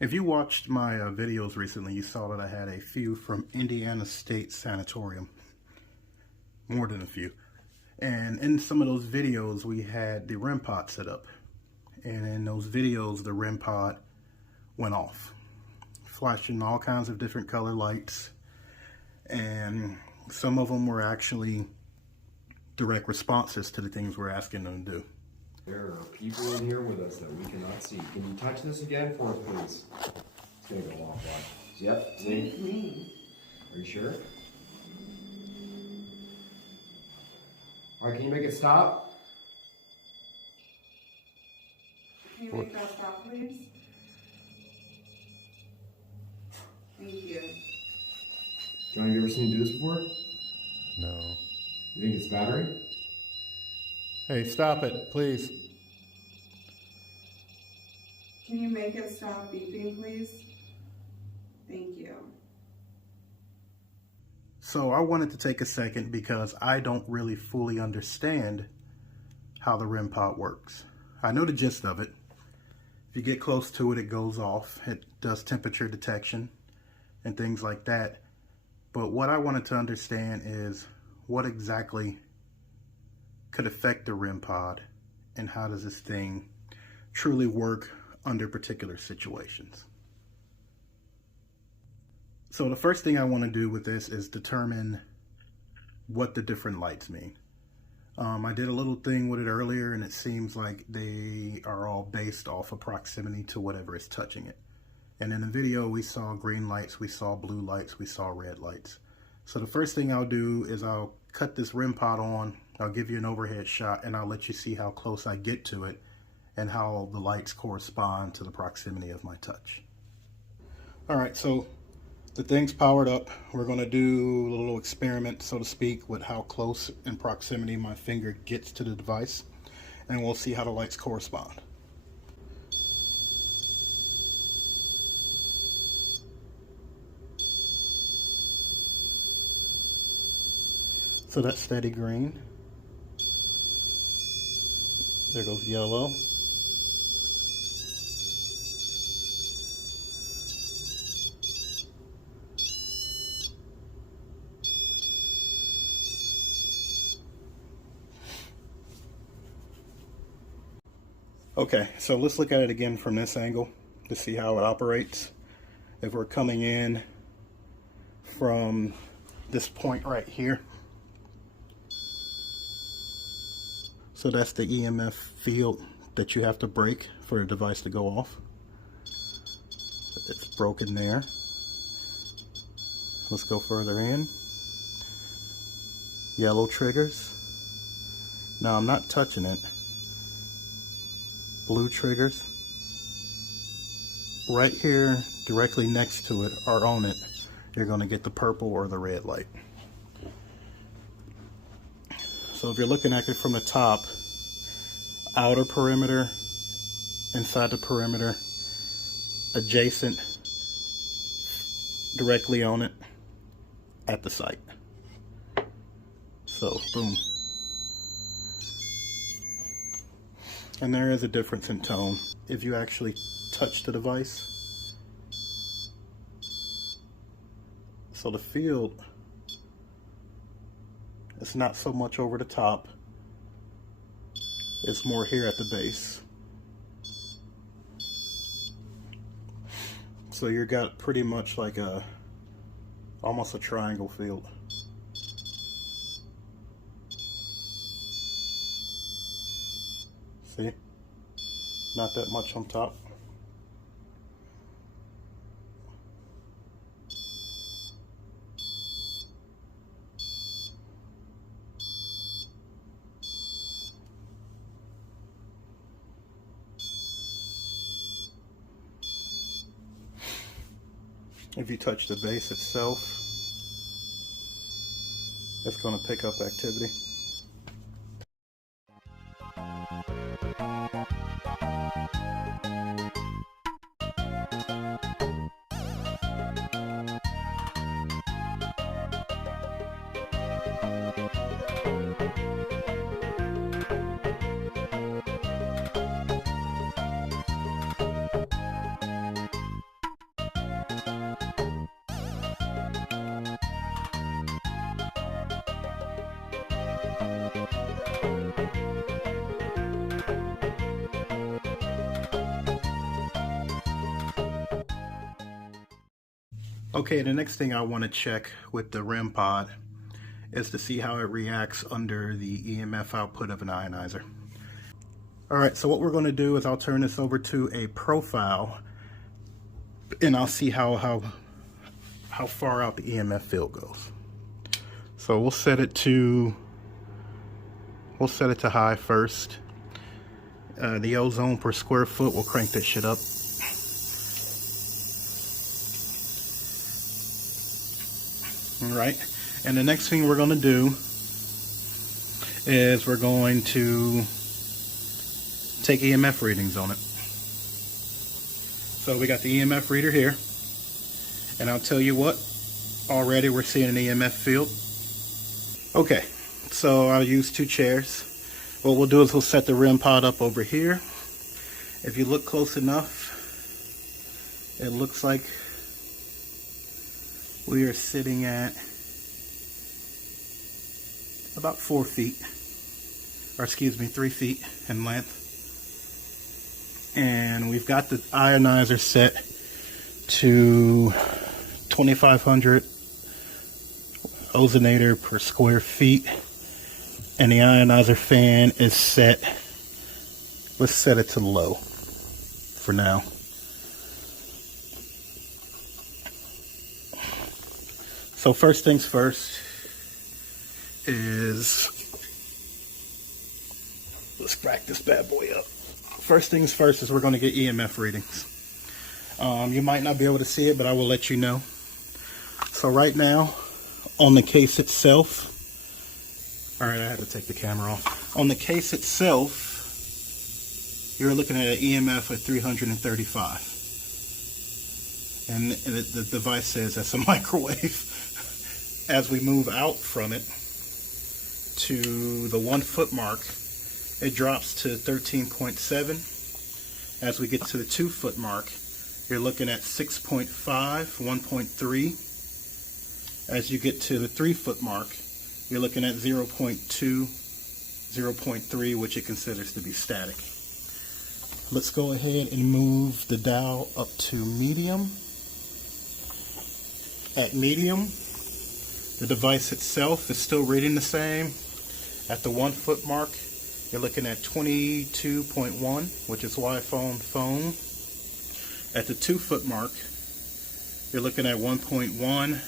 If you watched my videos recently, you saw that I had a few from Indiana State Sanatorium. More than a few. And in some of those videos, we had the Rem-Pod set up. And in those videos, the Rem-Pod went off, flashing all kinds of different color lights. And some of them were actually direct responses to the things we're asking them to do. There are people in here with us that we cannot see. Can you touch this again for us, please? It's gonna go off. Watch. Yep. See? Are you sure? All right. Can you make it stop? Can you make that stop, please? Thank you. John, have you ever seen me do this before? No. You think it's battery? Hey, stop it, please. Can you make it stop beeping, please? Thank you. So I wanted to take a second because I don't really fully understand how the Rem-Pod works. I know the gist of it. If you get close to it, it goes off. It does temperature detection and things like that. But what I wanted to understand is what exactly could affect the Rem-Pod and how does this thing truly work under particular situations. So the first thing I want to do with this is determine what the different lights mean. I did a little thing with it earlier and it seems like they are all based off of proximity to whatever is touching it. And in the video we saw green lights, we saw blue lights, we saw red lights. So the first thing I'll do is I'll cut this Rem-Pod on, I'll give you an overhead shot and I'll let you see how close I get to it and how the lights correspond to the proximity of my touch. Alright, so the thing's powered up. We're going to do a little experiment, so to speak, with how close in proximity my finger gets to the device, and we'll see how the lights correspond. So that's steady green. There goes yellow. Okay, so let's look at it again from this angle to see how it operates. If we're coming in from this point right here, so that's the EMF field that you have to break for a device to go off. It's broken there. Let's go further in. Yellow triggers. Now I'm not touching it. Blue triggers. Right here, directly next to it or on it, you're going to get the purple or the red light. So if you're looking at it from the top, outer perimeter, inside the perimeter, adjacent, directly on it, at the site. So, boom. And there is a difference in tone. If you actually touch the device, so the field is not so much over the top, it's more here at the base. So you got pretty much like almost a triangle field. See? Not that much on top. If you touch the base itself, it's going to pick up activity. Okay, the next thing I want to check with the Rem-Pod is to see how it reacts under the EMF output of an ionizer. Alright, so what we're going to do is I'll turn this over to a profile and I'll see how far out the EMF field goes. So we'll set it to high first. The ozone per square foot, we'll crank that shit up. Alright, and the next thing we're going to do is we're going to take EMF readings on it. So we got the EMF reader here, and I'll tell you what, already we're seeing an EMF field. Okay, so I'll use 2 chairs. What we'll do is we'll set the Rem-Pod up over here. If you look close enough, it looks like we are sitting at about 4 feet, or excuse me, 3 feet in length. And we've got the ionizer set to 2,500 ozonator per square feet. And the ionizer fan is set, let's set it to low for now. So first things first is, let's crack this bad boy up. First things first is we're going to get EMF readings. You might not be able to see it, but I will let you know. So right now, on the case itself, alright, I had to take the camera off. On the case itself, you're looking at an EMF of 335. And the device says that's a microwave. As we move out from it to the 1 foot mark, it drops to 13.7. As we get to the 2 foot mark, you're looking at 6.5, 1.3. As you get to the 3 foot mark, you're looking at 0.2, 0.3, which it considers to be static. Let's go ahead and move the dial up to medium. At medium, the device itself is still reading the same. At the 1 foot mark, you're looking at 22.1, which is Wi-Fi phone. At the 2 foot mark, you're looking at 1.1.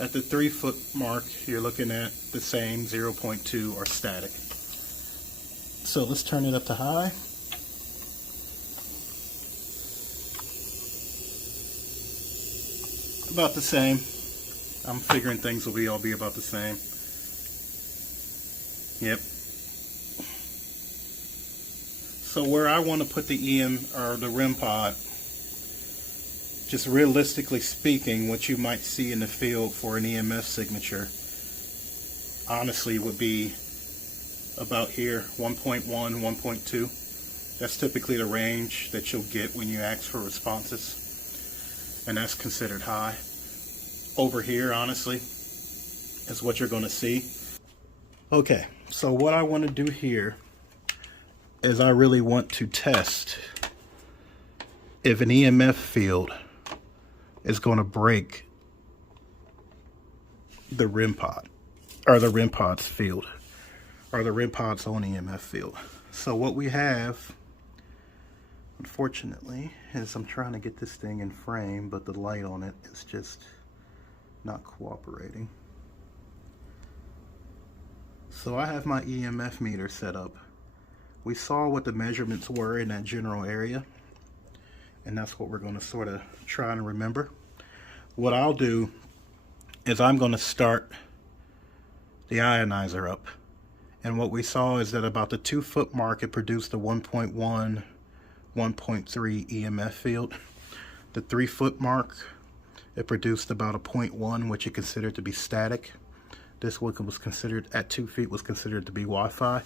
At the 3 foot mark, you're looking at the same, 0.2 or static. So let's turn it up to high. About the same. I'm figuring things will all be about the same. Yep. So where I want to put the the Rem-Pod, just realistically speaking, what you might see in the field for an EMF signature, honestly, would be about here, 1.1, 1.2. That's typically the range that you'll get when you ask for responses, and that's considered high. Over here, honestly, is what you're going to see. Okay, so what I want to do here is I really want to test if an EMF field is going to break the Rem-Pod, or the Rem-Pod's field, or the Rem-Pod's own EMF field. So what we have, unfortunately, is I'm trying to get this thing in frame, but the light on it is just not cooperating. So I have my EMF meter set up. We saw what the measurements were in that general area, and that's what we're going to sort of try and remember. What I'll do is I'm going to start the ionizer up, and what we saw is that about the 2 foot mark it produced a 1.1, 1.3 EMF field. The 3 foot mark, it produced about a 0.1, which it considered to be static. This one was considered, at 2 feet, was considered to be Wi-Fi.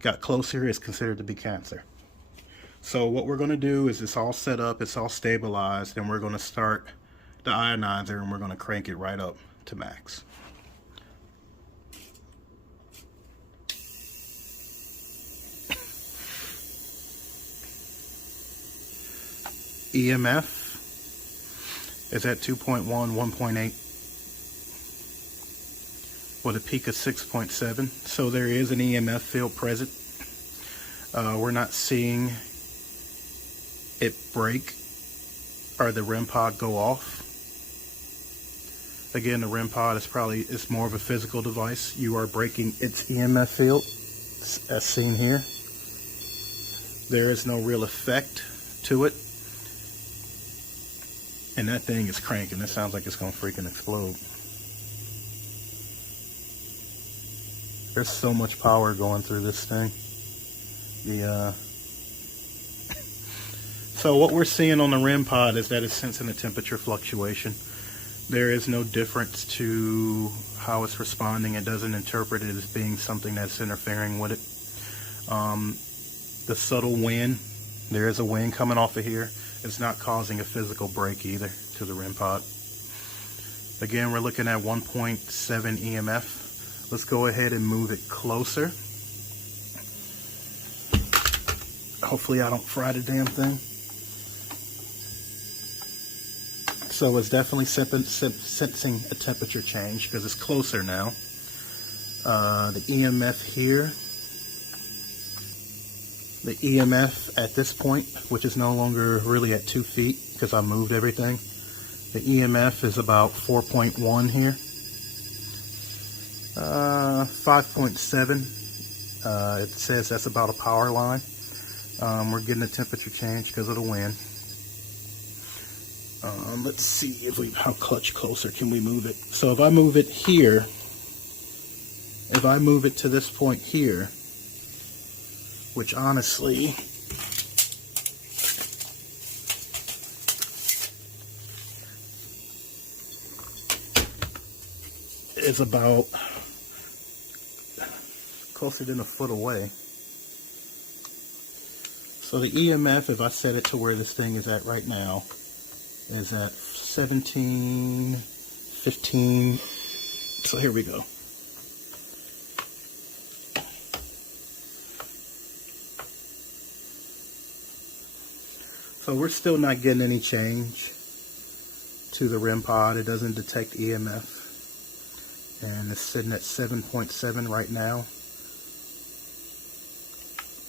Got closer, it's considered to be cancer. So what we're going to do is it's all set up, it's all stabilized, and we're going to start the ionizer and we're going to crank it right up to max. EMF is at 2.1, 1.8, with a peak of 6.7. So there is an EMF field present. We're not seeing it break or the Rem-Pod go off. Again, the Rem-Pod is more of a physical device. You are breaking its EMF field, as seen here. There is no real effect to it. And that thing is cranking. It sounds like it's going to freaking explode. There's so much power going through this thing. So what we're seeing on the Rem-Pod is that it's sensing a temperature fluctuation. There is no difference to how it's responding. It doesn't interpret it as being something that's interfering with it. The subtle wind, there is a wind coming off of here. It's not causing a physical break either to the Rem-Pod. Again, we're looking at 1.7 EMF. Let's go ahead and move it closer. Hopefully I don't fry the damn thing. So it's definitely sensing a temperature change because it's closer now. The EMF here, the EMF at this point, which is no longer really at 2 feet because I moved everything, the EMF is about 4.1 here. 5.7, it says that's about a power line. We're getting a temperature change because of the wind. Let's see how much closer can we move it. So if I move it here, if I move it to this point here, which honestly is about closer than a foot away. So the EMF, if I set it to where this thing is at right now, is at 17, 15. So here we go. So we're still not getting any change to the Rem-Pod. It doesn't detect EMF. And it's sitting at 7.7 right now.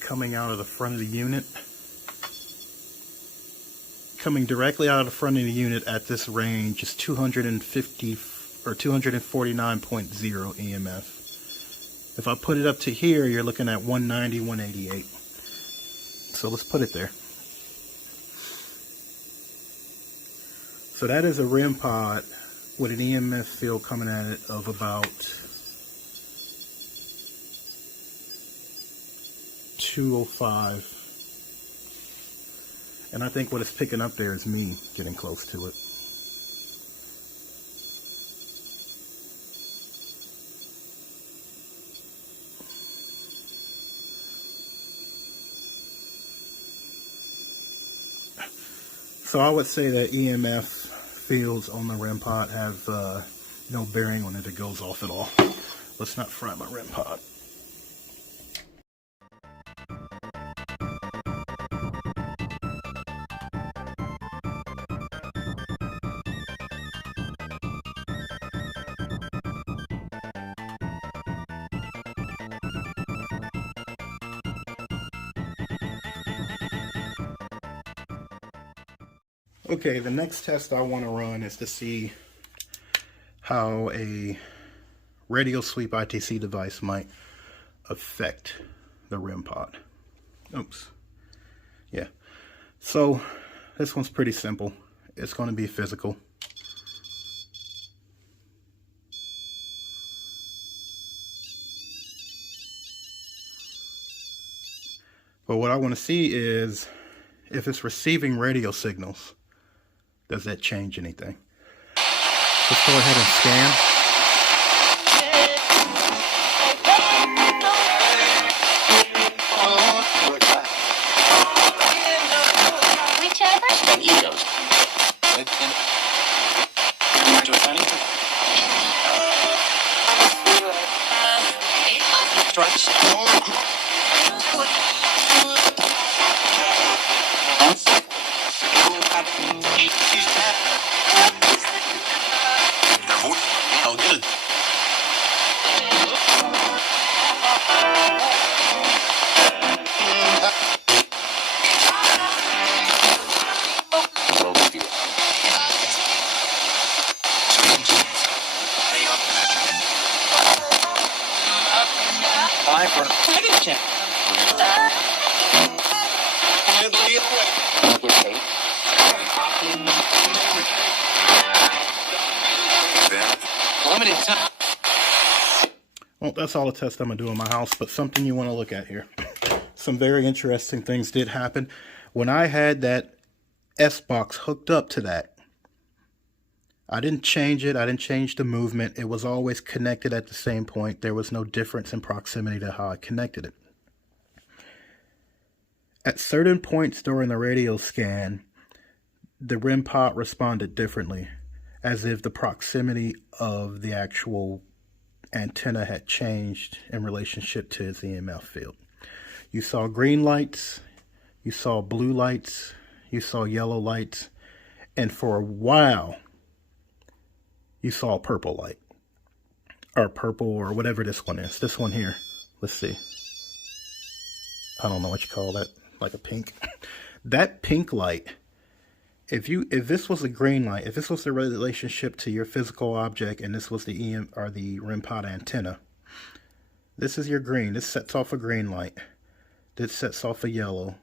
Coming out of the front of the unit. Coming directly out of the front of the unit at this range is 250 or 249.0 EMF. If I put it up to here, you're looking at 190, 188. So let's put it there. So that is a Rem-Pod with an EMF field coming at it of about 205. And I think what it's picking up there is me getting close to it. So I would say that EMF fields on the Rem-Pod have no bearing on it. It goes off at all. Let's not fry my Rem-Pod. Okay, the next test I want to run is to see how a radial sweep ITC device might affect the Rem-Pod. Oops. Yeah. So this one's pretty simple. It's going to be physical. But what I want to see is if it's receiving radio signals. Does that change anything? Let's go ahead and scan. Check. Limited time. Well, that's all the test I'm going to do in my house, but something you want to look at here. Some very interesting things did happen. When I had that S-box hooked up to that, I didn't change it. I didn't change the movement. It was always connected at the same point. There was no difference in proximity to how I connected it. At certain points during the radio scan, the Rem-Pod responded differently, as if the proximity of the actual antenna had changed in relationship to its EMF field. You saw green lights, you saw blue lights, you saw yellow lights, and for a while, you saw a purple light, or purple, or whatever this one is. This one here, let's see. I don't know what you call that, like a pink. That pink light, if this was a green light, if this was the relationship to your physical object, and this was the or the Rem-Pod antenna, this is your green. This sets off a green light. This sets off a yellow,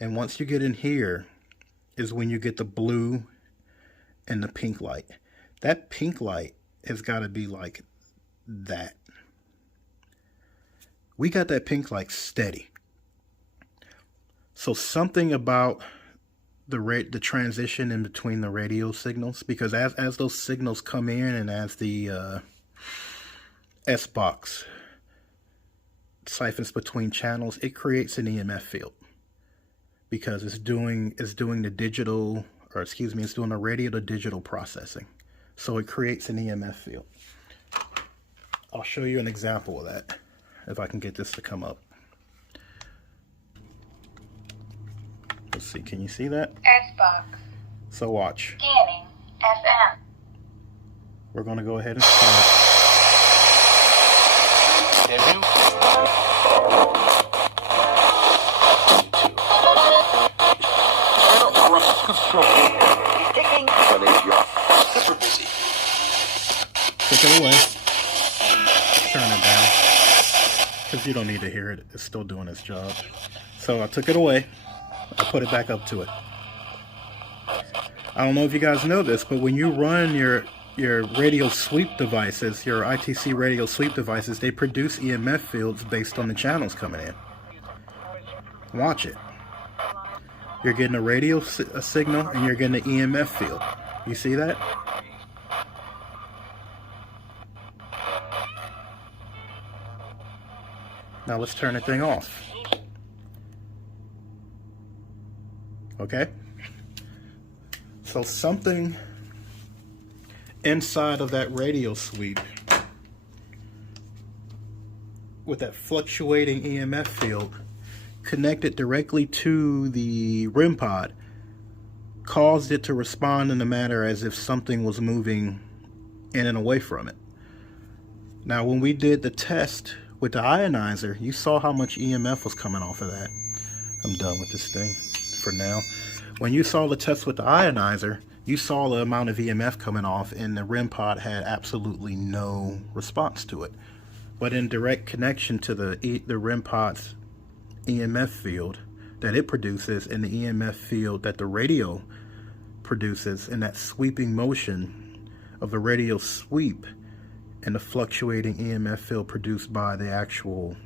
and once you get in here, is when you get the blue and the pink light. That pink light has got to be like that. We got that pink light steady. So something about the transition in between the radio signals, because as those signals come in and as the S-box siphons between channels, it creates an EMF field, because it's doing the digital, or excuse me, it's doing the radio to digital processing. So it creates an EMF field. I'll show you an example of that, if I can get this to come up. Let's see, can you see that? S-box. So watch. Scanning. FM. We're going to go ahead and start. Took it away. Turn it down, because you don't need to hear it. It's still doing its job. So I took it away. I put it back up to it. I don't know if you guys know this, but when you run your radio sweep devices, your ITC radio sweep devices, they produce EMF fields based on the channels coming in. Watch it. You're getting a radio signal, and you're getting an EMF field. You see that? Now let's turn the thing off. Okay? So something inside of that radio sweep with that fluctuating EMF field connected directly to the Rem-Pod caused it to respond in a manner as if something was moving in and away from it. Now when we did the test with the ionizer, you saw how much EMF was coming off of that. I'm done with this thing for now. When you saw the test with the ionizer, you saw the amount of EMF coming off, and the Rem-Pod had absolutely no response to it. But in direct connection to the Rem-Pod's EMF field that it produces and the EMF field that the radio produces, and that sweeping motion of the radio sweep and the fluctuating EMF field produced by the actual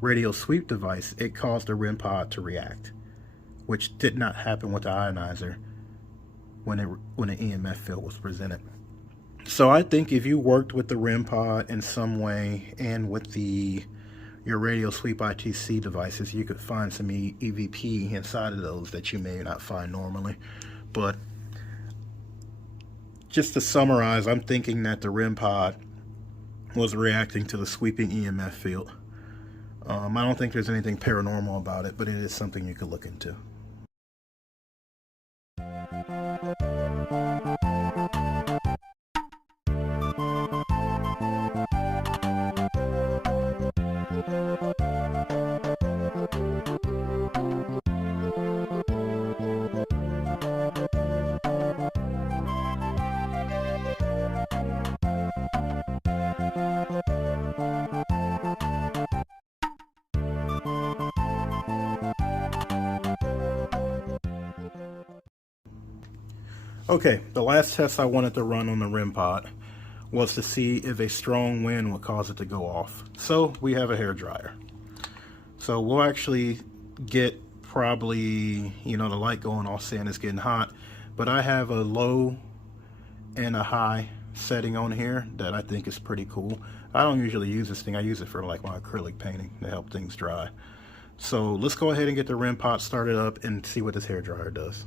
radio sweep device, it caused the Rem-Pod to react, which did not happen with the ionizer when an EMF field was presented. So I think if you worked with the Rem-Pod in some way and with your radio sweep ITC devices, you could find some EVP inside of those that you may not find normally. But just to summarize, I'm thinking that the Rem-Pod was reacting to the sweeping EMF field. I don't think there's anything paranormal about it, but it is something you could look into. Okay, the last test I wanted to run on the Rem-Pod was to see if a strong wind would cause it to go off. So we have a hair dryer. So we'll actually get probably, you know, the light going off saying it's getting hot, but I have a low and a high setting on here that I think is pretty cool. I don't usually use this thing. I use it for like my acrylic painting to help things dry. So let's go ahead and get the Rem-Pod started up and see what this hair dryer does.